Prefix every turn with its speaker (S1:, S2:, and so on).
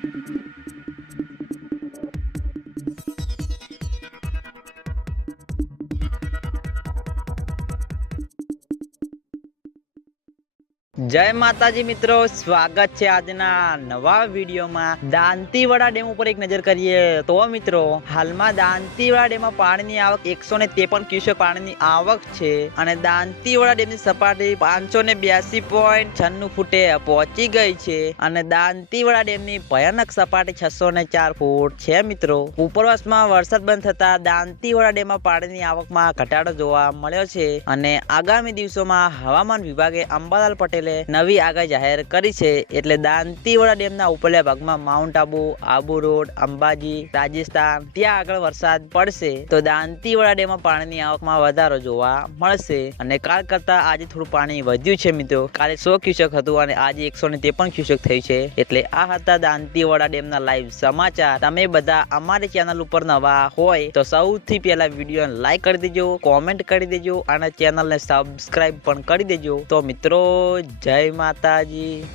S1: Thank you. જય માતાજી મિત્રો, સ્વાગત છે આજના નવા વિડીયોમાં. દાંતીવાડા ડેમ ઉપર એક નજર કરીએ તો મિત્રો, હાલમાં દાંતીવાડા ડેમમાં પાણીની આવક એકસો ને ત્રેપન ક્યુસેક પાણીની આવક છે અને દાંતીવાડા ડેમની સપાટી પાંચસો ને બ્યાસી પોઈન્ટ છન્નું ફૂટે પહોંચી ગઈ છે અને દાંતીવાડા ડેમની ભયાનક સપાટી છસો ને ચાર ફૂટ છે મિત્રો. ઉપરવાસમાં વરસાદ બંધ થતા દાંતીવાડા ડેમમાં પાણીની આવકમાં ઘટાડો જોવા મળ્યો છે અને આગામી દિવસોમાં હવામાન વિભાગે અંબાલાલ પટેલે નવી આગાહી જાહેર કરી છે. એટલે દાંતીવાડા ડેમના ઉપરલા ભાગમાં માઉન્ટ આબુ આબુ રોડ, અંબાજી, રાજસ્થાન, ત્યાં આગળ વરસાદ પડશે તો દાંતીવાડા ડેમમાં પાણીની આવકમાં વધારો જોવા મળશે. અને કાલ કરતા આજે થોડું પાણી વધ્યું છે મિત્રો. કાલે સો ક્યુસેક હતું અને આજે એકસો ને ત્રેપન ક્યુસેક થયું છે. એટલે આ હતા દાંતીવાડા ડેમના લાઈવ સમાચાર. તમે બધા અમારી ચેનલ ઉપર નવા હોય તો સૌથી પહેલા વીડિયો લાઈક કરી દેજો, કોમેન્ટ કરી દેજો અને ચેનલને સબસ્ક્રાઇબ પણ કરી દેજો. તો મિત્રો જય માતાજી.